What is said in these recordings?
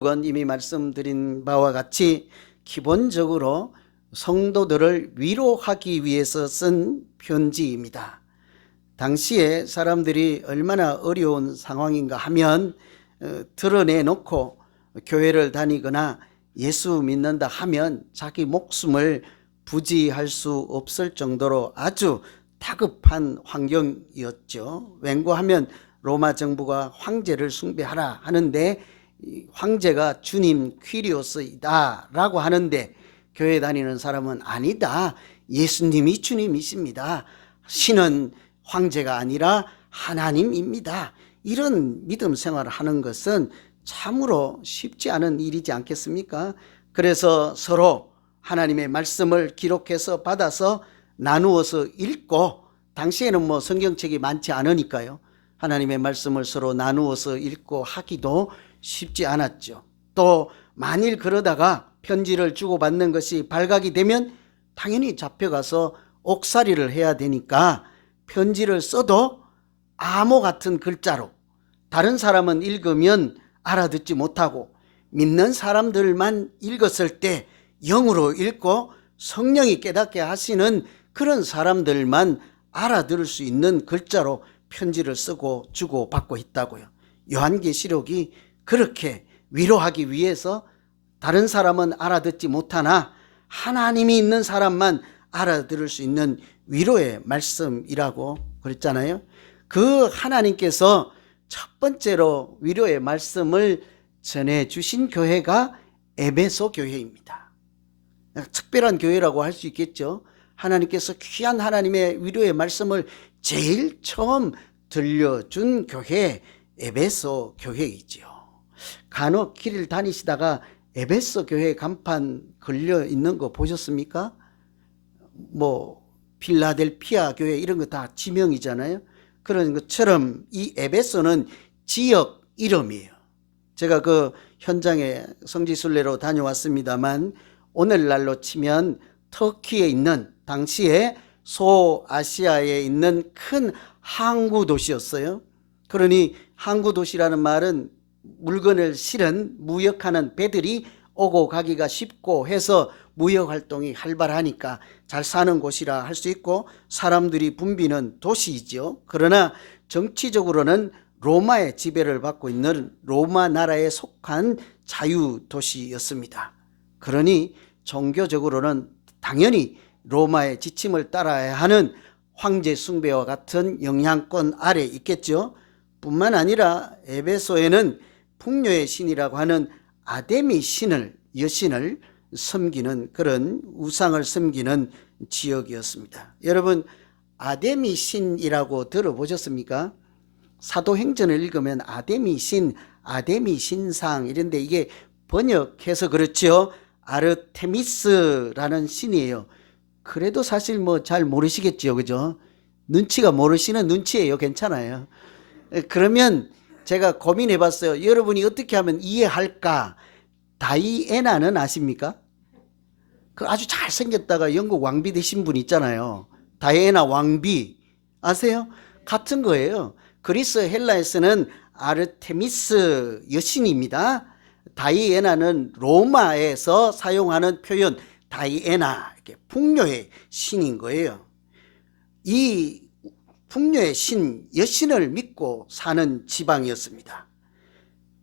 건 이미 말씀드린 바와 같이 기본적으로 성도들을 위로하기 위해서 쓴 편지입니다. 당시에 사람들이 얼마나 어려운 상황인가 하면 드러내놓고 교회를 다니거나 예수 믿는다 하면 자기 목숨을 부지할 수 없을 정도로 아주 다급한 환경이었죠. 웬고하면 로마 정부가 황제를 숭배하라 하는데 황제가 주님 퀴리오스이다 라고 하는데 교회 다니는 사람은 아니다, 예수님이 주님이십니다, 신은 황제가 아니라 하나님입니다, 이런 믿음 생활을 하는 것은 참으로 쉽지 않은 일이지 않겠습니까? 그래서 서로 하나님의 말씀을 기록해서 받아서 나누어서 읽고, 당시에는 뭐 성경책이 많지 않으니까요, 하나님의 말씀을 서로 나누어서 읽고 하기도 쉽지 않았죠. 또 만일 그러다가 편지를 주고받는 것이 발각이 되면 당연히 잡혀가서 옥살이를 해야 되니까 편지를 써도 암호 같은 글자로 다른 사람은 읽으면 알아듣지 못하고 믿는 사람들만 읽었을 때 영으로 읽고 성령이 깨닫게 하시는 그런 사람들만 알아들을 수 있는 글자로 편지를 쓰고 주고받고 있다고요. 요한계시록이 그렇게 위로하기 위해서 다른 사람은 알아듣지 못하나 하나님이 있는 사람만 알아들을 수 있는 위로의 말씀이라고 그랬잖아요. 그 하나님께서 첫 번째로 위로의 말씀을 전해주신 교회가 에베소 교회입니다. 특별한 교회라고 할 수 있겠죠. 하나님께서 귀한 하나님의 위로의 말씀을 제일 처음 들려준 교회, 에베소 교회이지요. 간혹 길을 다니시다가 에베소 교회 간판 걸려 있는 거 보셨습니까? 뭐 필라델피아 교회 이런 거 다 지명이잖아요. 그런 것처럼 이 에베소는 지역 이름이에요. 제가 그 현장에 성지순례로 다녀왔습니다만 오늘날로 치면 터키에 있는, 당시에 소아시아에 있는 큰 항구 도시였어요. 그러니 항구 도시라는 말은 물건을 실은 무역하는 배들이 오고 가기가 쉽고 해서 무역 활동이 활발하니까 잘 사는 곳이라 할 수 있고 사람들이 붐비는 도시이죠. 그러나 정치적으로는 로마의 지배를 받고 있는 로마 나라에 속한 자유도시였습니다. 그러니 종교적으로는 당연히 로마의 지침을 따라야 하는 황제 숭배와 같은 영향권 아래 있겠죠. 뿐만 아니라 에베소에는 풍요의 신이라고 하는 아데미 신을, 여신을 섬기는, 그런 우상을 섬기는 지역이었습니다. 여러분, 아데미 신이라고 들어보셨습니까? 사도행전을 읽으면 아데미 신, 아데미 신상 이런데 이게 번역해서 그렇죠. 아르테미스라는 신이에요. 그래도 사실 뭐 잘 모르시겠죠, 그죠? 눈치가 모르시는 눈치예요. 괜찮아요. 그러면 제가 고민해 봤어요. 여러분이 어떻게 하면 이해할까? 다이애나는 아십니까? 그 아주 잘생겼다가 영국 왕비 되신 분 있잖아요. 다이애나 왕비 아세요? 같은 거예요. 그리스 헬라에서는 아르테미스 여신입니다. 다이애나는 로마에서 사용하는 표현 다이애나, 풍요의 신인 거예요. 이 풍요의 신, 여신을 믿고 사는 지방이었습니다.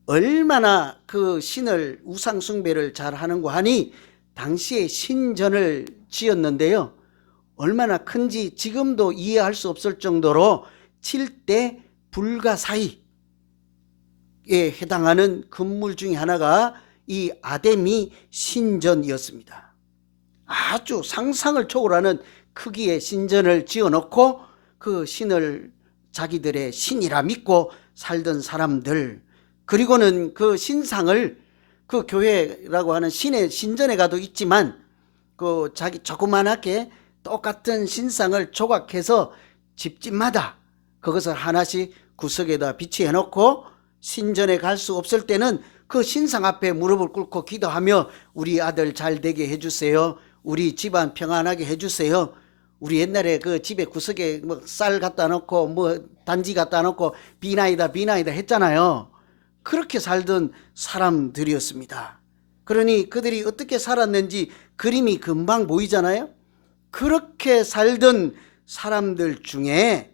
얼마나 그 신을, 우상 숭배를 잘 하는고 하니 당시에 신전을 지었는데요, 얼마나 큰지 지금도 이해할 수 없을 정도로 7대 불가사의에 해당하는 건물 중에 하나가 이 아데미 신전이었습니다. 아주 상상을 초월하는 크기의 신전을 지어놓고 그 신을 자기들의 신이라 믿고 살던 사람들, 그리고는 그 신상을 그 교회라고 하는 신의 신전에 가도 있지만 그 자기 조그만하게 똑같은 신상을 조각해서 집집마다 그것을 하나씩 구석에다 비치해 놓고 신전에 갈 수 없을 때는 그 신상 앞에 무릎을 꿇고 기도하며 우리 아들 잘 되게 해주세요, 우리 집안 평안하게 해주세요. 우리 옛날에 그 집에 구석에 뭐 쌀 갖다 놓고 뭐 단지 갖다 놓고 비나이다 비나이다 했잖아요. 그렇게 살던 사람들이었습니다. 그러니 그들이 어떻게 살았는지 그림이 금방 보이잖아요. 그렇게 살던 사람들 중에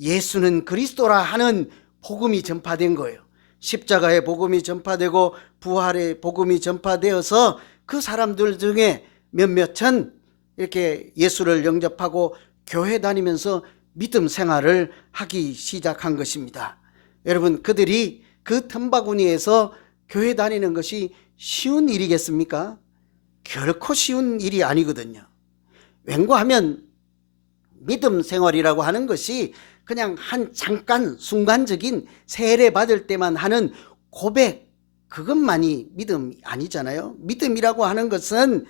예수는 그리스도라 하는 복음이 전파된 거예요. 십자가의 복음이 전파되고 부활의 복음이 전파되어서 그 사람들 중에 몇몇은 이렇게 예수를 영접하고 교회 다니면서 믿음 생활을 하기 시작한 것입니다. 여러분, 그들이 그 틈바구니에서 교회 다니는 것이 쉬운 일이겠습니까? 결코 쉬운 일이 아니거든요. 왠고하면 믿음 생활이라고 하는 것이 그냥 한 잠깐 순간적인 세례 받을 때만 하는 고백, 그것만이 믿음이 아니잖아요. 믿음이라고 하는 것은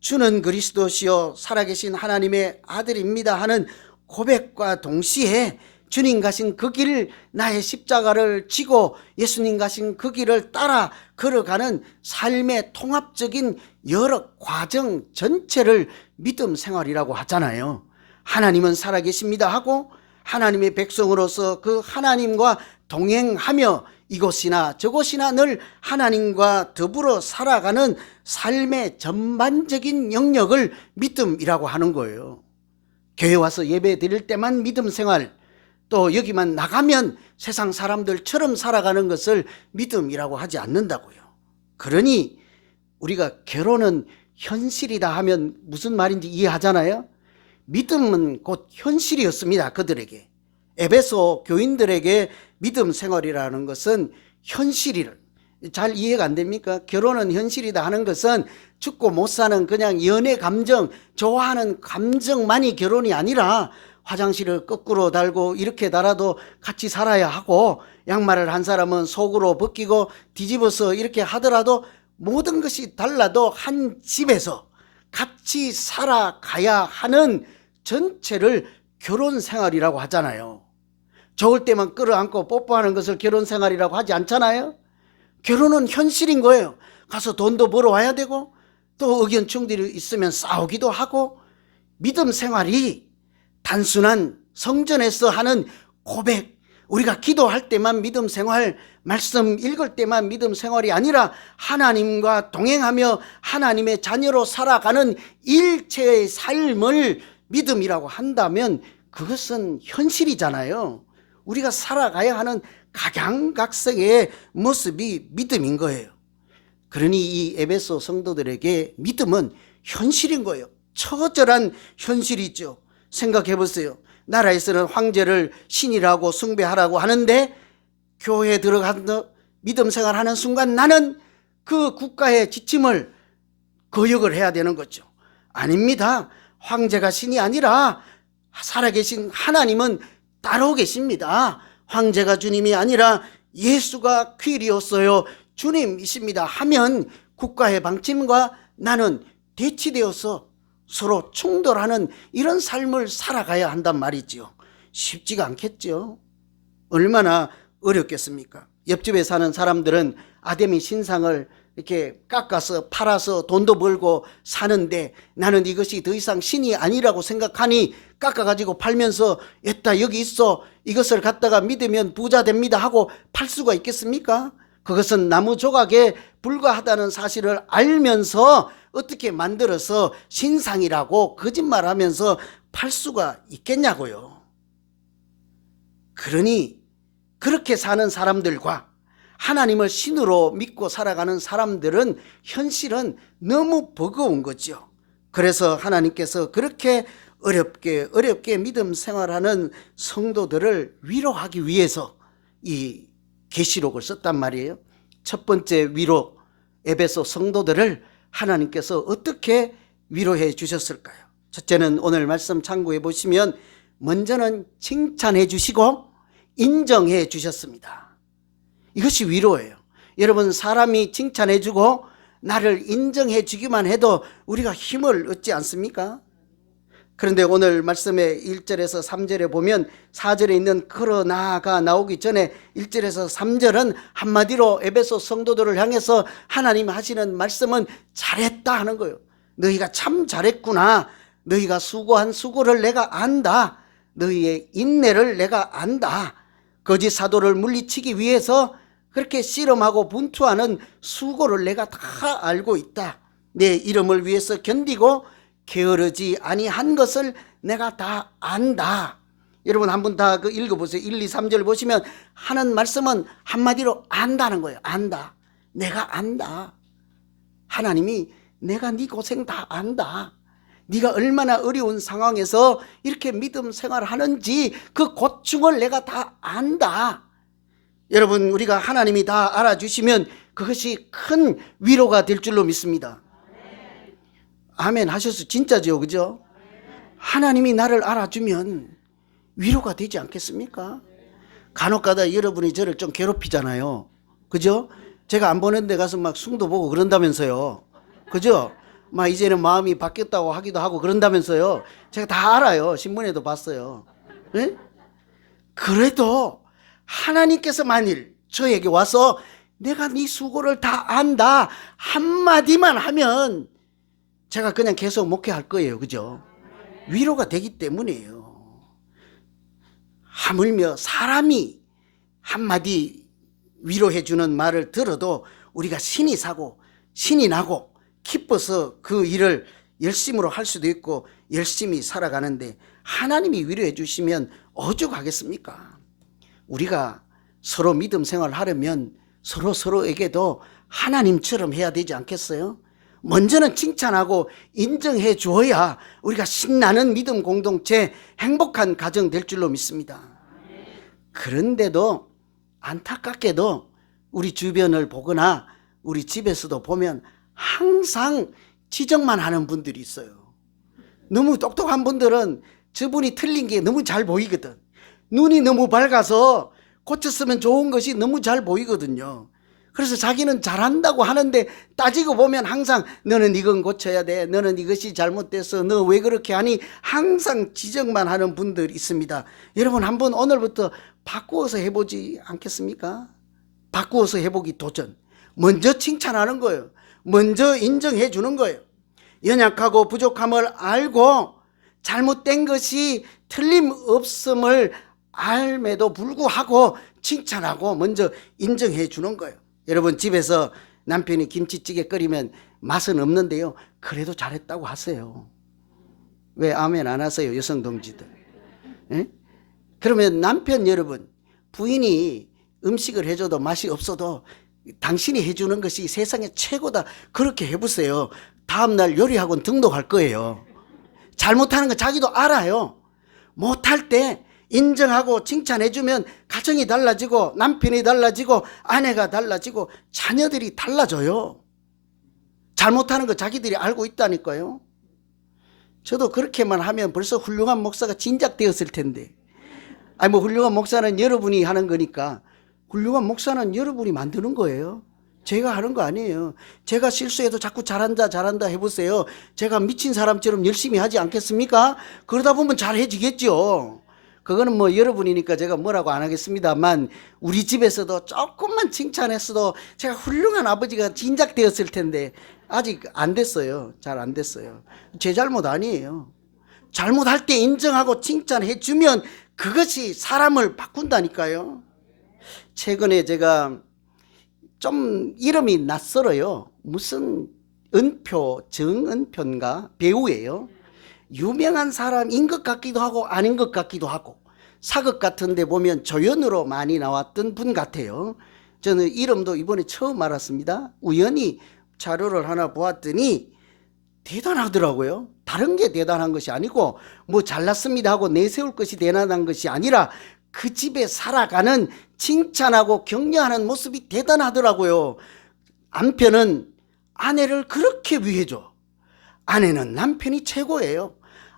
주는 그리스도시요 살아계신 하나님의 아들입니다 하는 고백과 동시에 주님 가신 그 길, 나의 십자가를 지고 예수님 가신 그 길을 따라 걸어가는 삶의 통합적인 여러 과정 전체를 믿음 생활이라고 하잖아요. 하나님은 살아계십니다 하고 하나님의 백성으로서 그 하나님과 동행하며 이곳이나 저곳이나 늘 하나님과 더불어 살아가는 삶의 전반적인 영역을 믿음이라고 하는 거예요. 교회 와서 예배 드릴 때만 믿음 생활, 또 여기만 나가면 세상 사람들처럼 살아가는 것을 믿음이라고 하지 않는다고요. 그러니 우리가 결혼은 현실이다 하면 무슨 말인지 이해하잖아요. 믿음은 곧 현실이었습니다. 그들에게. 에베소 교인들에게 믿음 생활이라는 것은 현실이를 잘 이해가 안 됩니까? 결혼은 현실이다 하는 것은 죽고 못 사는 그냥 연애 감정, 좋아하는 감정만이 결혼이 아니라 화장실을 거꾸로 달고 이렇게 달아도 같이 살아야 하고, 양말을 한 사람은 속으로 벗기고 뒤집어서 이렇게 하더라도 모든 것이 달라도 한 집에서 같이 살아가야 하는 전체를 결혼 생활이라고 하잖아요. 좋을 때만 끌어안고 뽀뽀하는 것을 결혼 생활이라고 하지 않잖아요. 결혼은 현실인 거예요. 가서 돈도 벌어와야 되고 또 의견 충돌이 있으면 싸우기도 하고, 믿음 생활이 단순한 성전에서 하는 고백, 우리가 기도할 때만 믿음 생활, 말씀 읽을 때만 믿음 생활이 아니라 하나님과 동행하며 하나님의 자녀로 살아가는 일체의 삶을 믿음이라고 한다면 그것은 현실이잖아요. 우리가 살아가야 하는 각양각색의 모습이 믿음인 거예요. 그러니 이 에베소 성도들에게 믿음은 현실인 거예요. 처절한 현실이죠. 생각해 보세요. 나라에서는 황제를 신이라고 숭배하라고 하는데 교회에 들어가서 믿음 생활하는 순간 나는 그 국가의 지침을 거역을 해야 되는 거죠. 아닙니다. 황제가 신이 아니라 살아계신 하나님은 따로 계십니다. 황제가 주님이 아니라 예수가 퀴리오스요 주님이십니다 하면 국가의 방침과 나는 대치되어서 서로 충돌하는 이런 삶을 살아가야 한단 말이죠. 쉽지가 않겠죠. 얼마나 어렵겠습니까? 옆집에 사는 사람들은 아데미 신상을 이렇게 깎아서 팔아서 돈도 벌고 사는데 나는 이것이 더 이상 신이 아니라고 생각하니 깎아가지고 팔면서 에따 여기 있어, 이것을 갖다가 믿으면 부자 됩니다 하고 팔 수가 있겠습니까? 그것은 나무 조각에 불과하다는 사실을 알면서 어떻게 만들어서 신상이라고 거짓말하면서 팔 수가 있겠냐고요. 그러니 그렇게 사는 사람들과 하나님을 신으로 믿고 살아가는 사람들은 현실은 너무 버거운 거죠. 그래서 하나님께서 그렇게 어렵게 믿음 생활하는 성도들을 위로하기 위해서 이 계시록을 썼단 말이에요. 첫 번째 위로, 에베소 성도들을 하나님께서 어떻게 위로해 주셨을까요? 첫째는 오늘 말씀 참고해 보시면 먼저는 칭찬해 주시고 인정해 주셨습니다. 이것이 위로예요. 여러분, 사람이 칭찬해 주고 나를 인정해 주기만 해도 우리가 힘을 얻지 않습니까? 그런데 오늘 말씀의 1절에서 3절에 보면 4절에 있는 그러나가 나오기 전에 1절에서 3절은 한마디로 에베소 성도들을 향해서 하나님 하시는 말씀은 잘했다 하는 거예요. 너희가 참 잘했구나. 너희가 수고한 수고를 내가 안다. 너희의 인내를 내가 안다. 거짓 사도를 물리치기 위해서 그렇게 씨름하고 분투하는 수고를 내가 다 알고 있다. 내 이름을 위해서 견디고 게으르지 아니한 것을 내가 다 안다. 여러분 한번 다 그 읽어보세요. 1, 2, 3절 보시면 하는 말씀은 한마디로 안다는 거예요. 안다. 내가 안다. 하나님이 내가 네 고생 다 안다. 네가 얼마나 어려운 상황에서 이렇게 믿음 생활하는지 그 고충을 내가 다 안다. 여러분 우리가 하나님이 다 알아주시면 그것이 큰 위로가 될 줄로 믿습니다. 아멘 하셔서 진짜죠, 그죠? 하나님이 나를 알아주면 위로가 되지 않겠습니까? 간혹가다 여러분이 저를 좀 괴롭히잖아요, 그죠? 제가 안 보는 데 가서 막 숭도 보고 그런다면서요, 그죠? 막 이제는 마음이 바뀌었다고 하기도 하고 그런다면서요. 제가 다 알아요. 신문에도 봤어요. 네? 그래도 하나님께서 만일 저에게 와서 내가 네 수고를 다 안다 한마디만 하면 제가 그냥 계속 목회할 거예요, 그죠? 위로가 되기 때문이에요. 하물며 사람이 한마디 위로해주는 말을 들어도 우리가 신이 사고 신이 나고 기뻐서 그 일을 열심으로 할 수도 있고 열심히 살아가는데 하나님이 위로해 주시면 오죽하겠습니까? 우리가 서로 믿음 생활을 하려면 서로에게도 하나님처럼 해야 되지 않겠어요? 먼저는 칭찬하고 인정해 줘야 우리가 신나는 믿음 공동체, 행복한 가정 될 줄로 믿습니다. 그런데도 안타깝게도 우리 주변을 보거나 우리 집에서도 보면 항상 지적만 하는 분들이 있어요. 너무 똑똑한 분들은 저분이 틀린 게 너무 잘 보이거든. 눈이 너무 밝아서 고쳤으면 좋은 것이 너무 잘 보이거든요. 그래서 자기는 잘한다고 하는데 따지고 보면 항상 너는 이건 고쳐야 돼. 너는 이것이 잘못됐어. 너 왜 그렇게 하니? 항상 지적만 하는 분들이 있습니다. 여러분 한번 오늘부터 바꾸어서 해보지 않겠습니까? 바꾸어서 해보기 도전. 먼저 칭찬하는 거예요. 먼저 인정해 주는 거예요. 연약하고 부족함을 알고 잘못된 것이 틀림없음을 알매도 불구하고 칭찬하고 먼저 인정해 주는 거예요. 여러분 집에서 남편이 김치찌개 끓이면 맛은 없는데요, 그래도 잘했다고 하세요. 왜 아멘 안 하세요, 여성 동지들? 에? 그러면 남편 여러분, 부인이 음식을 해줘도 맛이 없어도 당신이 해주는 것이 세상에 최고다, 그렇게 해보세요. 다음날 요리학원 등록할 거예요. 잘못하는 거 자기도 알아요. 못할 때 인정하고 칭찬해주면 가정이 달라지고 남편이 달라지고 아내가 달라지고 자녀들이 달라져요. 잘못하는 거 자기들이 알고 있다니까요. 저도 그렇게만 하면 벌써 훌륭한 목사가 진작되었을 텐데. 아니 뭐 훌륭한 목사는 여러분이 하는 거니까. 훌륭한 목사는 여러분이 만드는 거예요. 제가 하는 거 아니에요. 제가 실수해도 자꾸 잘한다 해보세요. 제가 미친 사람처럼 열심히 하지 않겠습니까? 그러다 보면 잘해지겠죠. 그거는 뭐 여러분이니까 제가 뭐라고 안 하겠습니다만 우리 집에서도 조금만 칭찬했어도 제가 훌륭한 아버지가 진작 되었을 텐데 아직 안 됐어요. 잘 안 됐어요. 제 잘못 아니에요. 잘못할 때 인정하고 칭찬해 주면 그것이 사람을 바꾼다니까요. 최근에 제가 좀 이름이 낯설어요. 무슨 은표, 정은표인가 배우예요. 유명한 사람인 것 같기도 하고 아닌 것 같기도 하고 사극 같은 데 보면 조연으로 많이 나왔던 분 같아요. 저는 이름도 이번에 처음 알았습니다. 우연히 자료를 하나 보았더니 대단하더라고요. 다른 게 대단한 것이 아니고 뭐 잘났습니다 하고 내세울 것이 대단한 것이 아니라 그 집에 살아가는 칭찬하고 격려하는 모습이 대단하더라고요. 남편은 아내를 그렇게 위해줘. 아내는 남편이 최고예요.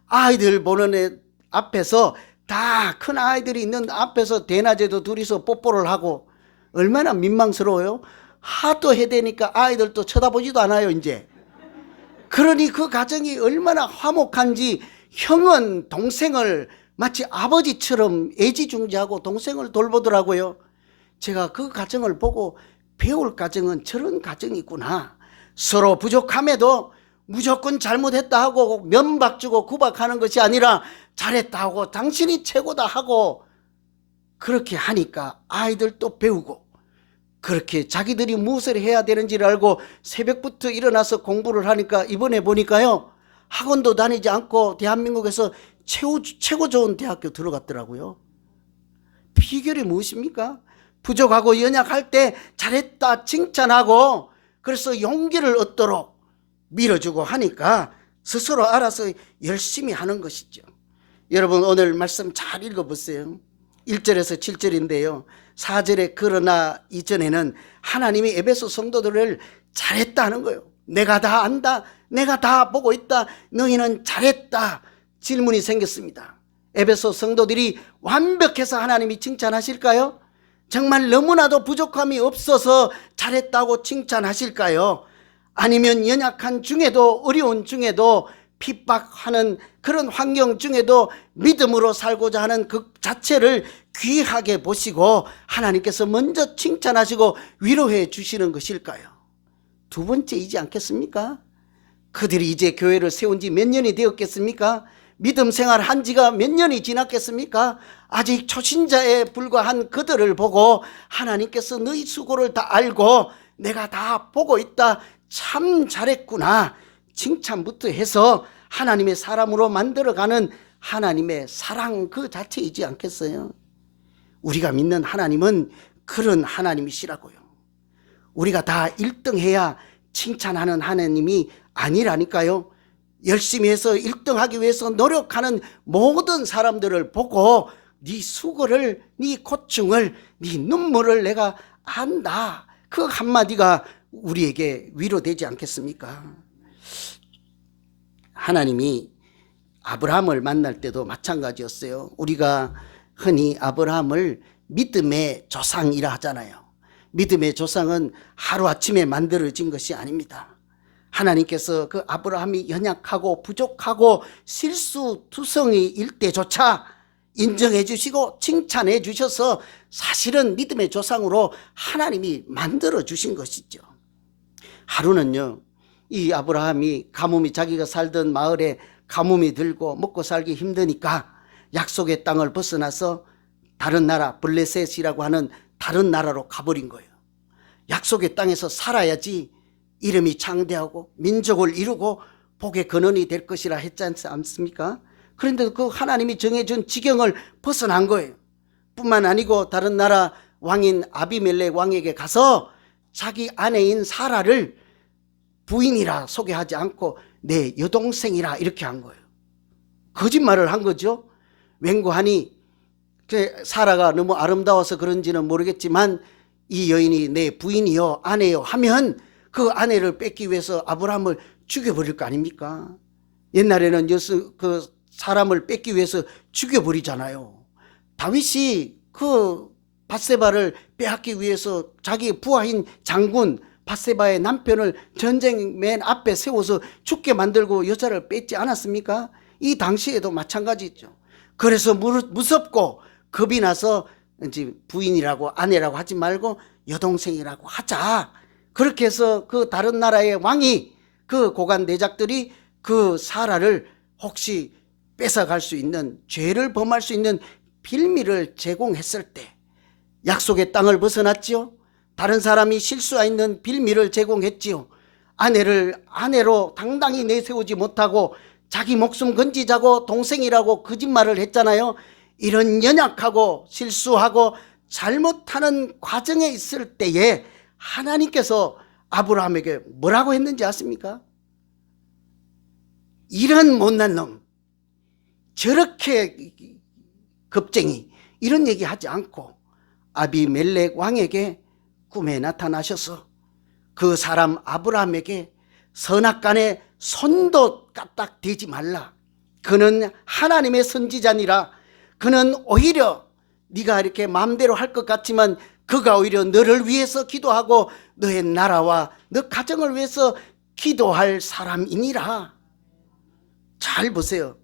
아이들 보는 애 앞에서 다 큰 아이들이 있는 앞에서 대낮에도 둘이서 뽀뽀를 하고 얼마나 민망스러워요. 하도 해대니까 아이들도 쳐다보지도 않아요 이제. 그러니 그 가정이 얼마나 화목한지 형은 동생을 마치 아버지처럼 애지중지하고 동생을 돌보더라고요. 제가 그 가정을 보고 배울 가정은 저런 가정이구나. 서로 부족함에도 무조건 잘못했다 하고 면박 주고 구박하는 것이 아니라 잘했다 하고 당신이 최고다 하고 그렇게 하니까 아이들도 배우고 그렇게 자기들이 무엇을 해야 되는지를 알고 새벽부터 일어나서 공부를 하니까 이번에 보니까요, 학원도 다니지 않고 대한민국에서 최고 좋은 대학교 들어갔더라고요. 비결이 무엇입니까? 부족하고 연약할 때 잘했다 칭찬하고, 그래서 용기를 얻도록 밀어주고 하니까 스스로 알아서 열심히 하는 것이죠. 여러분, 오늘 말씀 잘 읽어보세요. 1절에서 7절인데요. 4절에 그러나 이전에는 하나님이 에베소 성도들을 잘했다 하는 거예요. 내가 다 안다, 내가 다 보고 있다, 너희는 잘했다. 질문이 생겼습니다. 에베소 성도들이 완벽해서 하나님이 칭찬하실까요? 정말 너무나도 부족함이 없어서 잘했다고 칭찬하실까요? 아니면 연약한 중에도, 어려운 중에도, 핍박하는 그런 환경 중에도 믿음으로 살고자 하는 그 자체를 귀하게 보시고 하나님께서 먼저 칭찬하시고 위로해 주시는 것일까요? 두 번째이지 않겠습니까? 그들이 이제 교회를 세운 지 몇 년이 되었겠습니까? 믿음 생활 한 지가 몇 년이 지났겠습니까? 아직 초신자에 불과한 그들을 보고 하나님께서 너희 수고를 다 알고 내가 다 보고 있다, 참 잘했구나, 칭찬부터 해서 하나님의 사람으로 만들어가는 하나님의 사랑 그 자체이지 않겠어요? 우리가 믿는 하나님은 그런 하나님이시라고요. 우리가 다 1등해야 칭찬하는 하나님이 아니라니까요. 열심히 해서 1등하기 위해서 노력하는 모든 사람들을 보고 네 수고를, 네 고충을, 네 눈물을 내가 안다, 그 한마디가 우리에게 위로되지 않겠습니까? 하나님이 아브라함을 만날 때도 마찬가지였어요. 우리가 흔히 아브라함을 믿음의 조상이라 하잖아요. 믿음의 조상은 하루아침에 만들어진 것이 아닙니다. 하나님께서 그 아브라함이 연약하고 부족하고 실수투성이일 때조차 인정해 주시고 칭찬해 주셔서 사실은 믿음의 조상으로 하나님이 만들어 주신 것이죠. 하루는요, 이 아브라함이 가뭄이, 자기가 살던 마을에 가뭄이 들고 먹고 살기 힘드니까 약속의 땅을 벗어나서 다른 나라, 블레셋이라고 하는 다른 나라로 가버린 거예요. 약속의 땅에서 살아야지 이름이 창대하고 민족을 이루고 복의 근원이 될 것이라 했지 않습니까? 그런데 그 하나님이 정해준 지경을 벗어난 거예요. 뿐만 아니고 다른 나라 왕인 아비멜렉 왕에게 가서 자기 아내인 사라를 부인이라 소개하지 않고 내 여동생이라 이렇게 한 거예요. 거짓말을 한 거죠. 맹고하니 사라가 너무 아름다워서 그런지는 모르겠지만 이 여인이 내 부인이요, 아내요 하면 그 아내를 뺏기 위해서 아브라함을 죽여버릴 거 아닙니까? 옛날에는 그 사람을 뺏기 위해서 죽여버리잖아요. 다윗이 그 밧세바를 빼앗기 위해서 자기 부하인 장군 밧세바의 남편을 전쟁 맨 앞에 세워서 죽게 만들고 여자를 뺏지 않았습니까? 이 당시에도 마찬가지죠. 그래서 무섭고 겁이 나서 이제 부인이라고 아내라고 하지 말고 여동생이라고 하자. 그렇게 해서 그 다른 나라의 왕이, 그 고관 내작들이 그 사라를 혹시 뺏어갈 수 있는, 죄를 범할 수 있는 빌미를 제공했을 때 약속의 땅을 벗어났지요. 다른 사람이 실수하 있는 빌미를 제공했지요. 아내를 아내로 당당히 내세우지 못하고 자기 목숨 건지자고 동생이라고 거짓말을 했잖아요. 이런 연약하고 실수하고 잘못하는 과정에 있을 때에 하나님께서 아브라함에게 뭐라고 했는지 아십니까? 이런 못난 놈, 저렇게 겁쟁이, 이런 얘기 하지 않고 아비멜렉 왕에게 꿈에 나타나셔서 그 사람 아브라함에게 선악간에 손도 까딱 대지 말라, 그는 하나님의 선지자니라, 그는 오히려 네가 이렇게 마음대로 할 것 같지만 그가 오히려 너를 위해서 기도하고 너의 나라와 너 가정을 위해서 기도할 사람이니라. 잘 보세요.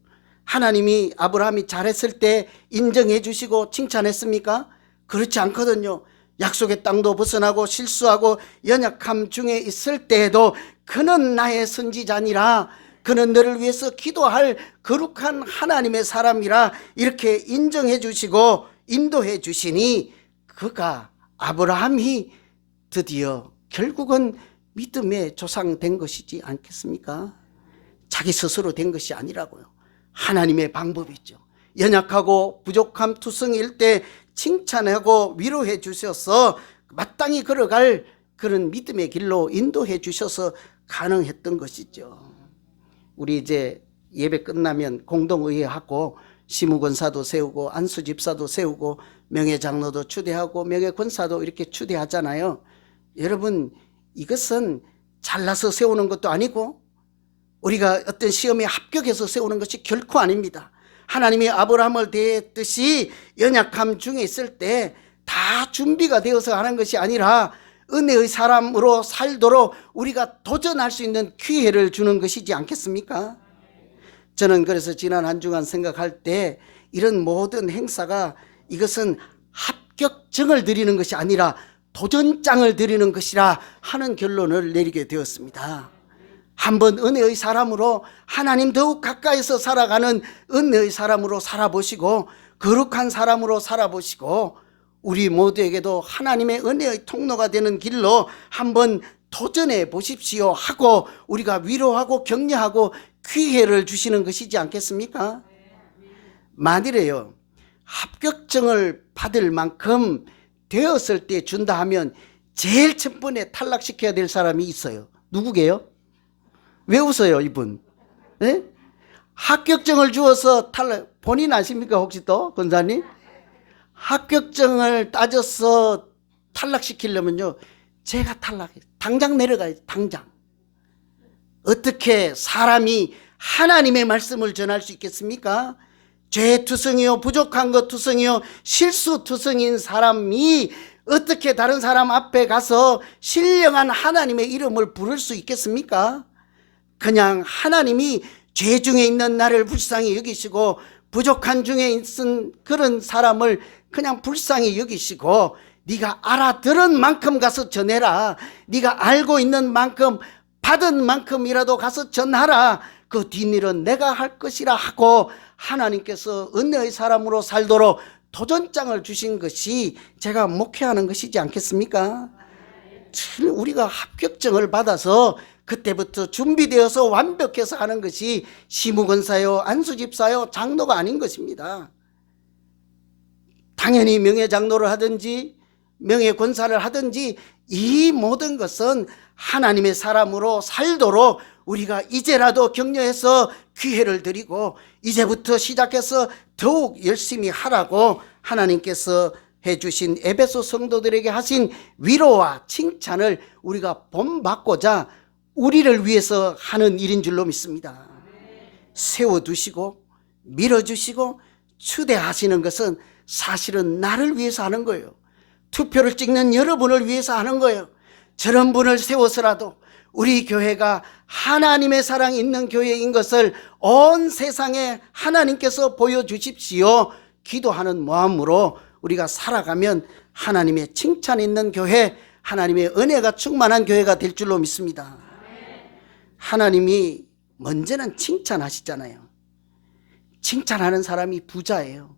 하나님이 아브라함이 잘했을 때 인정해 주시고 칭찬했습니까? 그렇지 않거든요. 약속의 땅도 벗어나고 실수하고 연약함 중에 있을 때에도 그는 나의 선지자니라, 그는 너를 위해서 기도할 거룩한 하나님의 사람이라 이렇게 인정해 주시고 인도해 주시니 그가, 아브라함이 드디어 결국은 믿음의 조상된 것이지 않겠습니까? 자기 스스로 된 것이 아니라고요. 하나님의 방법이죠. 연약하고 부족함 투성일 때 칭찬하고 위로해 주셔서 마땅히 걸어갈 그런 믿음의 길로 인도해 주셔서 가능했던 것이죠. 우리 이제 예배 끝나면 공동의회하고 시무권사도 세우고 안수집사도 세우고 명예장로도 추대하고 명예권사도 이렇게 추대하잖아요. 여러분, 이것은 잘나서 세우는 것도 아니고 우리가 어떤 시험에 합격해서 세우는 것이 결코 아닙니다. 하나님이 아브라함을 대했듯이 연약함 중에 있을 때 다 준비가 되어서 하는 것이 아니라 은혜의 사람으로 살도록 우리가 도전할 수 있는 기회를 주는 것이지 않겠습니까? 저는 그래서 지난 한 주간 생각할 때 이런 모든 행사가 이것은 합격증을 드리는 것이 아니라 도전장을 드리는 것이라 하는 결론을 내리게 되었습니다. 한번 은혜의 사람으로 하나님 더욱 가까이서 살아가는 은혜의 사람으로 살아보시고 거룩한 사람으로 살아보시고 우리 모두에게도 하나님의 은혜의 통로가 되는 길로 한번 도전해 보십시오 하고 우리가 위로하고 격려하고 기회를 주시는 것이지 않겠습니까? 만일에요, 합격증을 받을 만큼 되었을 때 준다 하면 제일 첫 번에 탈락시켜야 될 사람이 있어요. 누구게요? 왜 웃어요, 이분? 네? 합격증을 주어서 탈락, 본인 아십니까, 혹시 또, 권사님? 합격증을 따져서 탈락시키려면요, 제가 탈락해요. 당장 내려가요, 당장. 어떻게 사람이 하나님의 말씀을 전할 수 있겠습니까? 죄투성이요, 부족한 것 투성이요, 실수 투성인 사람이 어떻게 다른 사람 앞에 가서 신령한 하나님의 이름을 부를 수 있겠습니까? 그냥 하나님이 죄 중에 있는 나를 불쌍히 여기시고 부족한 중에 있는 그런 사람을 그냥 불쌍히 여기시고 네가 알아들은 만큼 가서 전해라. 네가 알고 있는 만큼 받은 만큼이라도 가서 전하라. 그 뒷일은 내가 할 것이라 하고 하나님께서 은혜의 사람으로 살도록 도전장을 주신 것이 제가 목회하는 것이지 않겠습니까? 우리가 합격증을 받아서 그때부터 준비되어서 완벽해서 하는 것이 시무권사요, 안수집사요, 장로가 아닌 것입니다. 당연히 명예장로를 하든지 명예권사를 하든지 이 모든 것은 하나님의 사람으로 살도록 우리가 이제라도 격려해서 기회를 드리고 이제부터 시작해서 더욱 열심히 하라고 하나님께서 해주신 에베소 성도들에게 하신 위로와 칭찬을 우리가 본받고자 우리를 위해서 하는 일인 줄로 믿습니다. 세워두시고 밀어주시고 추대하시는 것은 사실은 나를 위해서 하는 거예요. 투표를 찍는 여러분을 위해서 하는 거예요. 저런 분을 세워서라도 우리 교회가 하나님의 사랑이 있는 교회인 것을 온 세상에 하나님께서 보여주십시오. 기도하는 마음으로 우리가 살아가면 하나님의 칭찬 있는 교회, 하나님의 은혜가 충만한 교회가 될 줄로 믿습니다. 하나님이 먼저는 칭찬하시잖아요. 칭찬하는 사람이 부자예요.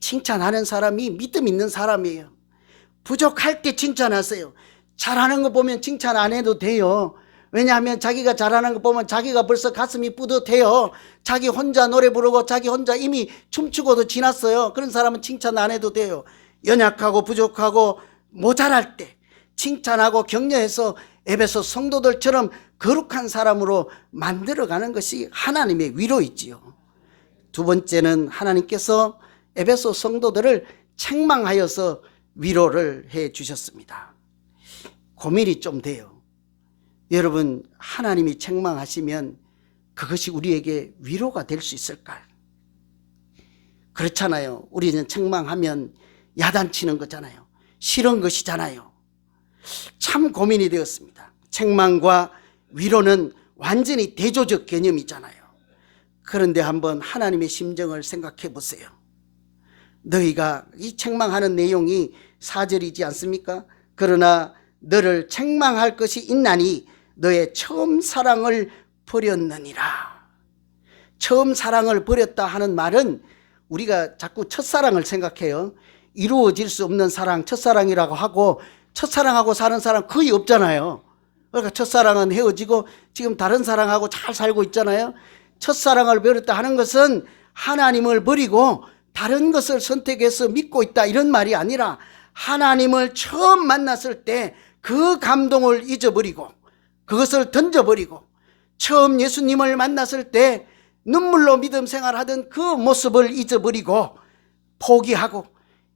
칭찬하는 사람이 믿음 있는 사람이에요. 부족할 때 칭찬하세요. 잘하는 거 보면 칭찬 안 해도 돼요. 왜냐하면 자기가 잘하는 거 보면 자기가 벌써 가슴이 뿌듯해요. 자기 혼자 노래 부르고 자기 혼자 이미 춤추고도 지났어요. 그런 사람은 칭찬 안 해도 돼요. 연약하고 부족하고 모자랄 때 칭찬하고 격려해서 에베소 성도들처럼 거룩한 사람으로 만들어가는 것이 하나님의 위로이지요. 두 번째는 하나님께서 에베소 성도들을 책망하여서 위로를 해 주셨습니다. 고민이 좀 돼요. 여러분, 하나님이 책망하시면 그것이 우리에게 위로가 될 수 있을까요? 그렇잖아요. 우리는 책망하면 야단치는 거잖아요. 싫은 것이잖아요. 참 고민이 되었습니다. 책망과 위로는 완전히 대조적 개념이잖아요. 그런데 한번 하나님의 심정을 생각해 보세요. 너희가 이 책망하는 내용이 4절이지 않습니까? 그러나 너를 책망할 것이 있나니 너의 처음 사랑을 버렸느니라. 처음 사랑을 버렸다 하는 말은 우리가 자꾸 첫사랑을 생각해요. 이루어질 수 없는 사랑, 첫사랑이라고 하고 첫사랑하고 사는 사람 거의 없잖아요. 그러니까 첫사랑은 헤어지고 지금 다른 사랑하고 잘 살고 있잖아요. 첫사랑을 버렸다 하는 것은 하나님을 버리고 다른 것을 선택해서 믿고 있다 이런 말이 아니라, 하나님을 처음 만났을 때 그 감동을 잊어버리고 그것을 던져버리고, 처음 예수님을 만났을 때 눈물로 믿음 생활하던 그 모습을 잊어버리고 포기하고,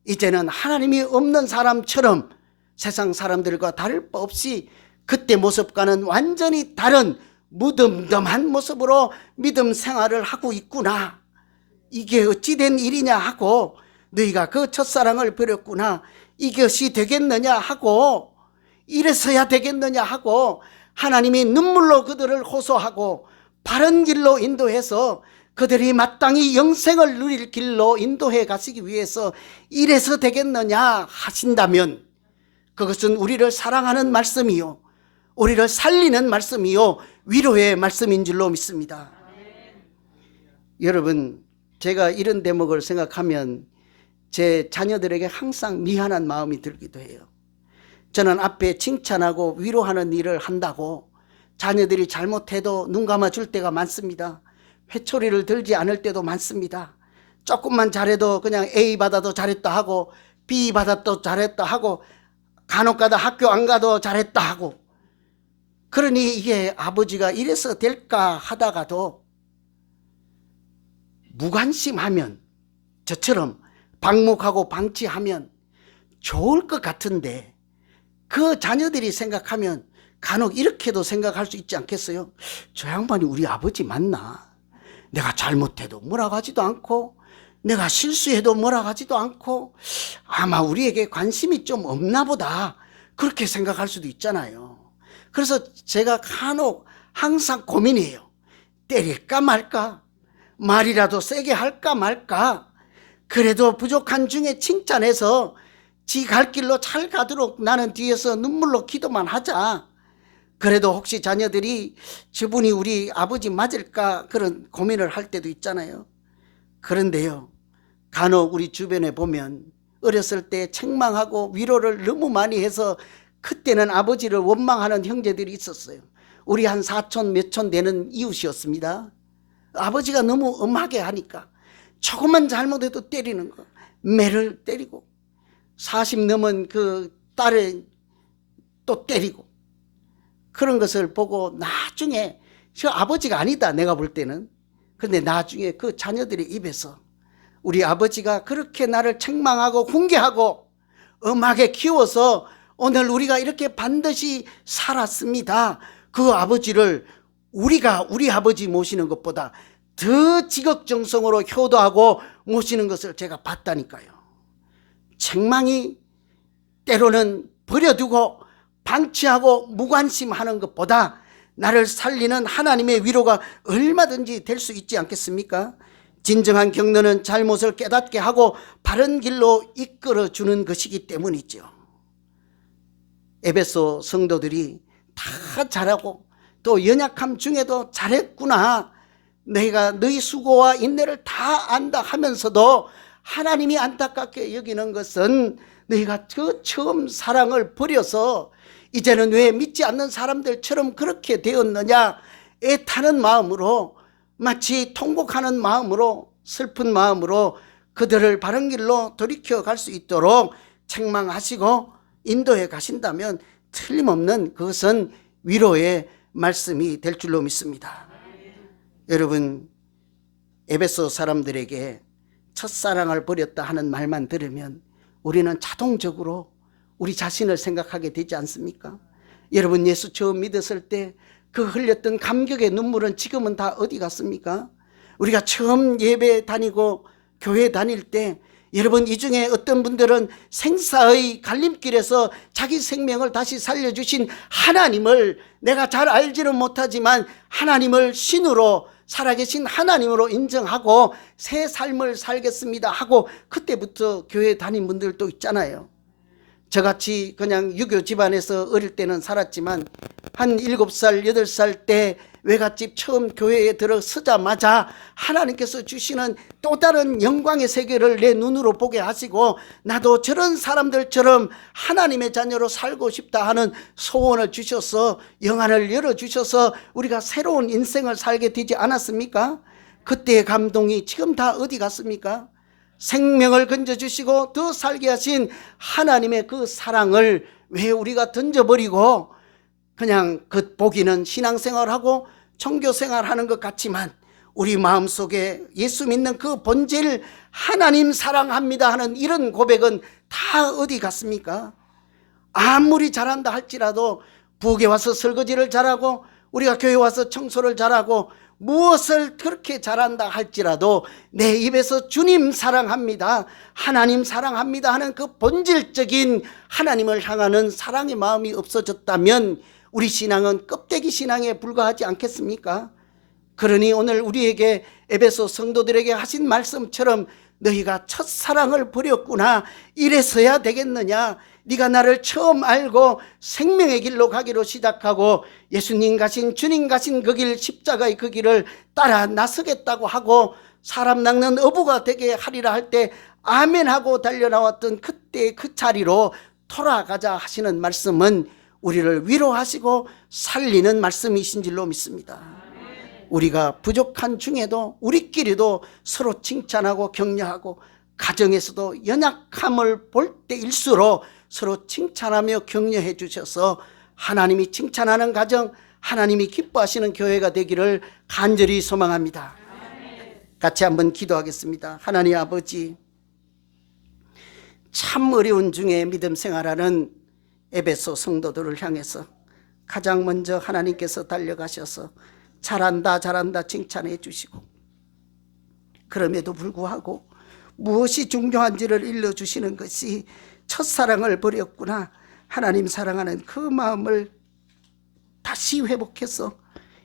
이제는 하나님이 없는 사람처럼 세상 사람들과 다를 바 없이 그때 모습과는 완전히 다른 무덤덤한 모습으로 믿음 생활을 하고 있구나, 이게 어찌된 일이냐 하고, 너희가 그 첫사랑을 버렸구나, 이것이 되겠느냐 하고, 이래서야 되겠느냐 하고, 하나님이 눈물로 그들을 호소하고 바른 길로 인도해서 그들이 마땅히 영생을 누릴 길로 인도해 가시기 위해서 이래서 되겠느냐 하신다면, 그것은 우리를 사랑하는 말씀이요, 우리를 살리는 말씀이요, 위로의 말씀인 줄로 믿습니다. 여러분, 제가 이런 대목을 생각하면 제 자녀들에게 항상 미안한 마음이 들기도 해요. 저는 앞에 칭찬하고 위로하는 일을 한다고 자녀들이 잘못해도 눈 감아줄 때가 많습니다. 회초리를 들지 않을 때도 많습니다. 조금만 잘해도 그냥 A 받아도 잘했다 하고 B 받아도 잘했다 하고 간혹가다 학교 안 가도 잘했다 하고, 그러니 이게 아버지가 이래서 될까 하다가도 무관심하면, 저처럼 방목하고 방치하면 좋을 것 같은데, 그 자녀들이 생각하면 간혹 이렇게도 생각할 수 있지 않겠어요? 저 양반이 우리 아버지 맞나? 내가 잘못해도 뭐라고 하지도 않고 내가 실수해도 뭐라고 하지도 않고 아마 우리에게 관심이 좀 없나 보다, 그렇게 생각할 수도 있잖아요. 그래서 제가 간혹 항상 고민이에요. 때릴까 말까? 말이라도 세게 할까 말까? 그래도 부족한 중에 칭찬해서 지 갈 길로 잘 가도록 나는 뒤에서 눈물로 기도만 하자. 그래도 혹시 자녀들이 저분이 우리 아버지 맞을까 그런 고민을 할 때도 있잖아요. 그런데요, 간혹 우리 주변에 보면 어렸을 때 책망하고 위로를 너무 많이 해서 그때는 아버지를 원망하는 형제들이 있었어요. 우리 한 사촌 몇 촌 되는 이웃이었습니다. 아버지가 너무 엄하게 하니까 조금만 잘못해도 때리는 거, 매를 때리고 40 넘은 그 딸을 또 때리고, 그런 것을 보고 나중에 저 아버지가 아니다 내가 볼 때는, 그런데 나중에 그 자녀들의 입에서 우리 아버지가 그렇게 나를 책망하고 훈계하고 엄하게 키워서 오늘 우리가 이렇게 반드시 살았습니다, 그 아버지를 우리가 우리 아버지 모시는 것보다 더 지극정성으로 효도하고 모시는 것을 제가 봤다니까요. 책망이 때로는 버려두고 방치하고 무관심하는 것보다 나를 살리는 하나님의 위로가 얼마든지 될 수 있지 않겠습니까? 진정한 격려는 잘못을 깨닫게 하고 바른 길로 이끌어주는 것이기 때문이죠. 에베소 성도들이 다 잘하고 또 연약함 중에도 잘했구나, 내가 너희 수고와 인내를 다 안다 하면서도 하나님이 안타깝게 여기는 것은 너희가 그 처음 사랑을 버려서 이제는 왜 믿지 않는 사람들처럼 그렇게 되었느냐, 애타는 마음으로, 마치 통곡하는 마음으로, 슬픈 마음으로 그들을 바른 길로 돌이켜 갈 수 있도록 책망하시고 인도해 가신다면 틀림없는 그것은 위로의 말씀이 될 줄로 믿습니다. 여러분, 에베소 사람들에게 첫사랑을 버렸다 하는 말만 들으면 우리는 자동적으로 우리 자신을 생각하게 되지 않습니까? 여러분, 예수 처음 믿었을 때 그 흘렸던 감격의 눈물은 지금은 다 어디 갔습니까? 우리가 처음 예배 다니고 교회 다닐 때, 여러분, 이 중에 어떤 분들은 생사의 갈림길에서 자기 생명을 다시 살려주신 하나님을 내가 잘 알지는 못하지만 하나님을 신으로, 살아계신 하나님으로 인정하고 새 삶을 살겠습니다 하고 그때부터 교회 다닌 분들도 있잖아요. 저같이 그냥 유교 집안에서 어릴 때는 살았지만 한 7살, 8살 때 외갓집 처음 교회에 들어서자마자 하나님께서 주시는 또 다른 영광의 세계를 내 눈으로 보게 하시고 나도 저런 사람들처럼 하나님의 자녀로 살고 싶다 하는 소원을 주셔서 영안을 열어주셔서 우리가 새로운 인생을 살게 되지 않았습니까? 그때의 감동이 지금 다 어디 갔습니까? 생명을 건져주시고 더 살게 하신 하나님의 그 사랑을 왜 우리가 던져버리고 그냥 겉보기는 신앙생활하고 종교생활하는 것 같지만 우리 마음속에 예수 믿는 그 본질 하나님 사랑합니다 하는 이런 고백은 다 어디 갔습니까? 아무리 잘한다 할지라도 부엌에 와서 설거지를 잘하고 우리가 교회 와서 청소를 잘하고 무엇을 그렇게 잘한다 할지라도 내 입에서 주님 사랑합니다, 하나님 사랑합니다 하는 그 본질적인 하나님을 향하는 사랑의 마음이 없어졌다면 우리 신앙은 껍데기 신앙에 불과하지 않겠습니까? 그러니 오늘 우리에게 에베소 성도들에게 하신 말씀처럼 너희가 첫사랑을 버렸구나, 이래서야 되겠느냐? 네가 나를 처음 알고 생명의 길로 가기로 시작하고 예수님 가신 주님 가신 그 길, 십자가의 그 길을 따라 나서겠다고 하고 사람 낚는 어부가 되게 하리라 할 때 아멘하고 달려나왔던 그때 그 자리로 돌아가자 하시는 말씀은 우리를 위로하시고 살리는 말씀이신 줄로 믿습니다. 우리가 부족한 중에도 우리끼리도 서로 칭찬하고 격려하고 가정에서도 연약함을 볼 때일수록 서로 칭찬하며 격려해 주셔서 하나님이 칭찬하는 가정, 하나님이 기뻐하시는 교회가 되기를 간절히 소망합니다. 같이 한번 기도하겠습니다. 하나님 아버지, 참 어려운 중에 믿음 생활하는 에베소 성도들을 향해서 가장 먼저 하나님께서 달려가셔서 잘한다 잘한다 칭찬해 주시고 그럼에도 불구하고 무엇이 중요한지를 일러주시는 것이 첫사랑을 버렸구나, 하나님 사랑하는 그 마음을 다시 회복해서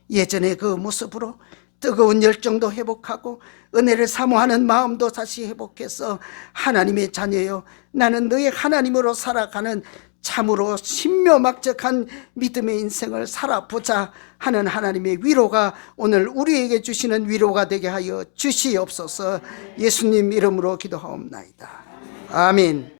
예전의 그 모습으로 뜨거운 열정도 회복하고 은혜를 사모하는 마음도 다시 회복해서 하나님의 자녀여, 나는 너의 하나님으로 살아가는 참으로 신묘막적한 믿음의 인생을 살아보자 하는 하나님의 위로가 오늘 우리에게 주시는 위로가 되게 하여 주시옵소서. 예수님 이름으로 기도하옵나이다. 아멘.